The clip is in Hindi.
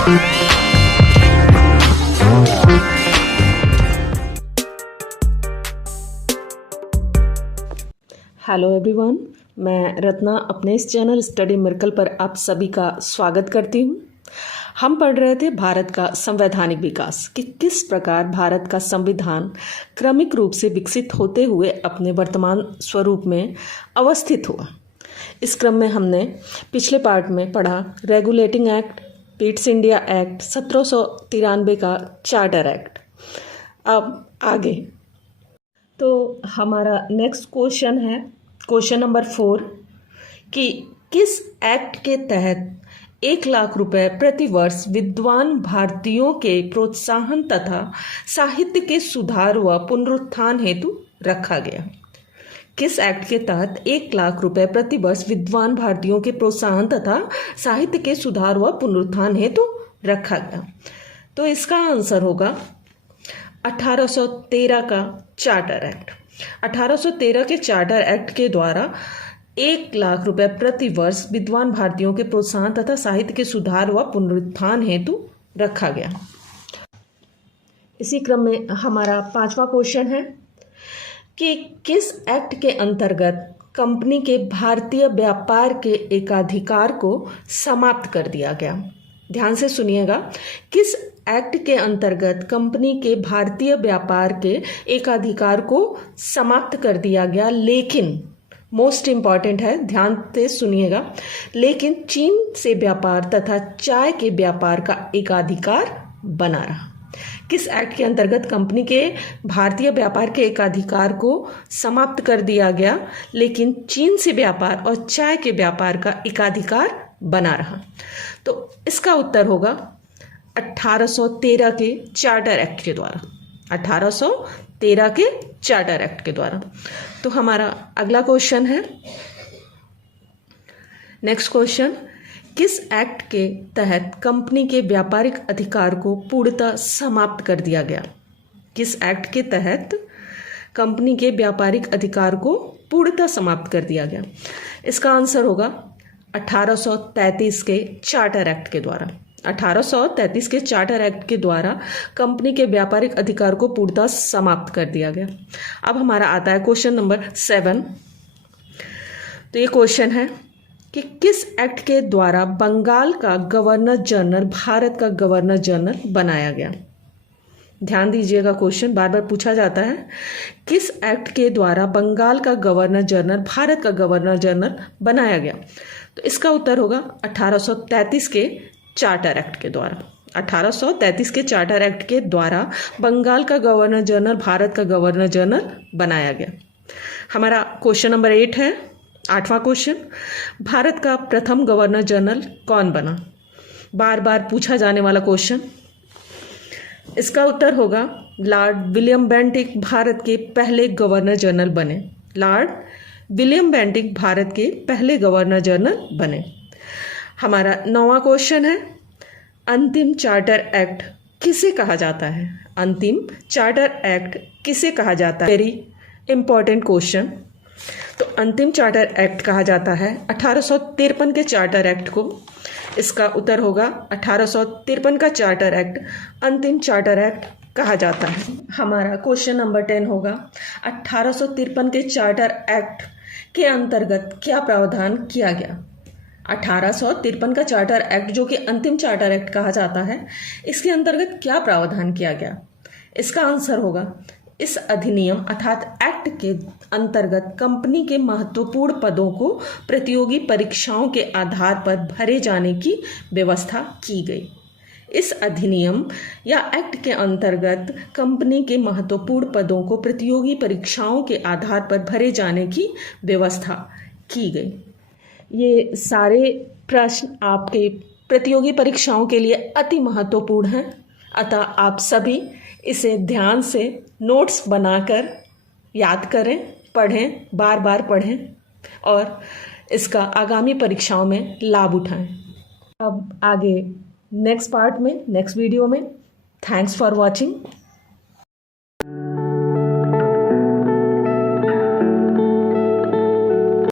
हेलो एवरीवन, मैं रत्ना अपने इस चैनल स्टडी मिरेकल पर आप सभी का स्वागत करती हूँ। हम पढ़ रहे थे भारत का संवैधानिक विकास कि किस प्रकार भारत का संविधान क्रमिक रूप से विकसित होते हुए अपने वर्तमान स्वरूप में अवस्थित हुआ। इस क्रम में हमने पिछले पार्ट में पढ़ा regulating act, Pitt's India act, 1793 का चार्टर एक्ट। अब आगे तो हमारा नेक्स्ट क्वेश्चन है क्वेश्चन नंबर 4 कि किस एक्ट के तहत 1 लाख रुपए प्रति वर्ष विद्वान भारतीयों के प्रोत्साहन तथा साहित्य के सुधार व पुनरुत्थान हेतु रखा गया। किस एक्ट के तहत 1 लाख रुपए प्रति वर्ष विद्वान भारतीयों के प्रोत्साहन तथा साहित्य के सुधार व पुनरुत्थान हेतु रखा गया? तो इसका आंसर होगा 1813 का चार्टर एक्ट। 1813 के चार्टर एक्ट के द्वारा 1 लाख रुपए प्रति वर्ष विद्वान भारतीयों के प्रोत्साहन तथा साहित्य के सुधार व पुनरुत्थान हेतु रखा गया। इसी क्रम में हमारा 5वां क्वेश्चन है कि किस एक्ट के अंतर्गत कंपनी के भारतीय व्यापार के एकाधिकार को समाप्त कर दिया गया? ध्यान से सुनिएगा, किस एक्ट के अंतर्गत कंपनी के भारतीय व्यापार के एकाधिकार को समाप्त कर दिया गया, लेकिन मोस्ट इम्पॉर्टेंट है, ध्यान से सुनिएगा, लेकिन चीन से व्यापार तथा चाय के व्यापार का एकाधिकार बना रहा। किस एक्ट के अंतर्गत कंपनी के भारतीय व्यापार के एकाधिकार को समाप्त कर दिया गया, लेकिन चीन से व्यापार और चाय के व्यापार का एकाधिकार बना रहा? तो इसका उत्तर होगा 1813 के चार्टर एक्ट के द्वारा। 1813 के चार्टर एक्ट के द्वारा। तो हमारा अगला क्वेश्चन है, नेक्स्ट क्वेश्चन, किस एक्ट के तहत कंपनी के व्यापारिक अधिकार को पूर्णतः समाप्त कर दिया गया? किस एक्ट के तहत कंपनी के व्यापारिक अधिकार को पूर्णतः समाप्त कर दिया गया? इसका आंसर होगा 1833 के चार्टर एक्ट के द्वारा। 1833 के चार्टर एक्ट के द्वारा कंपनी के व्यापारिक अधिकार को पूर्णतः समाप्त कर दिया गया। अब हमारा आता है क्वेश्चन नंबर 7। तो ये क्वेश्चन है कि किस एक्ट के द्वारा बंगाल का गवर्नर जनरल भारत का गवर्नर जनरल बनाया गया? ध्यान दीजिएगा, क्वेश्चन बार बार पूछा जाता है। किस एक्ट के द्वारा बंगाल का गवर्नर जनरल भारत का गवर्नर जनरल बनाया गया? तो इसका उत्तर होगा 1833 के चार्टर एक्ट के द्वारा। 1833 के चार्टर एक्ट के द्वारा बंगाल का गवर्नर जनरल भारत का गवर्नर जनरल बनाया गया। हमारा क्वेश्चन नंबर 8 है, 8वां क्वेश्चन, भारत का प्रथम गवर्नर जनरल कौन बना? बार बार पूछा जाने वाला क्वेश्चन। इसका उत्तर होगा लॉर्ड विलियम बेंटिक भारत के पहले गवर्नर जनरल बने। लॉर्ड विलियम बेंटिक भारत के पहले गवर्नर जनरल बने। हमारा 9वां क्वेश्चन है, अंतिम चार्टर एक्ट किसे कहा जाता है? अंतिम चार्टर एक्ट किसे कहा जाता है? Very important question. तो अंतिम चार्टर एक्ट कहा जाता है 1853 के चार्टर एक्ट को। इसका उत्तर होगा 1853 का चार्टर एक्ट अंतिम चार्टर एक्ट कहा जाता है। हमारा क्वेश्चन नंबर 10 होगा, 1853 के चार्टर एक्ट के अंतर्गत क्या प्रावधान किया गया? 1853 का चार्टर एक्ट जो कि अंतिम चार्टर एक्ट कहा जाता है, इसके अंतर्गत क्या प्रावधान किया गया? इसका आंसर होगा, इस अधिनियम अर्थात एक्ट के अंतर्गत कंपनी के महत्वपूर्ण पदों को प्रतियोगी परीक्षाओं के आधार पर भरे जाने की व्यवस्था की गई। इस अधिनियम या एक्ट के अंतर्गत कंपनी के महत्वपूर्ण पदों को प्रतियोगी परीक्षाओं के आधार पर भरे जाने की व्यवस्था की गई। ये सारे प्रश्न आपके प्रतियोगी परीक्षाओं के लिए अति महत्वपूर्ण हैं, अतः आप सभी इसे ध्यान से नोट्स बनाकर याद करें, पढ़ें, बार बार पढ़ें और इसका आगामी परीक्षाओं में लाभ उठाएं। अब आगे नेक्स्ट पार्ट में, नेक्स्ट वीडियो में। Thanks for watching.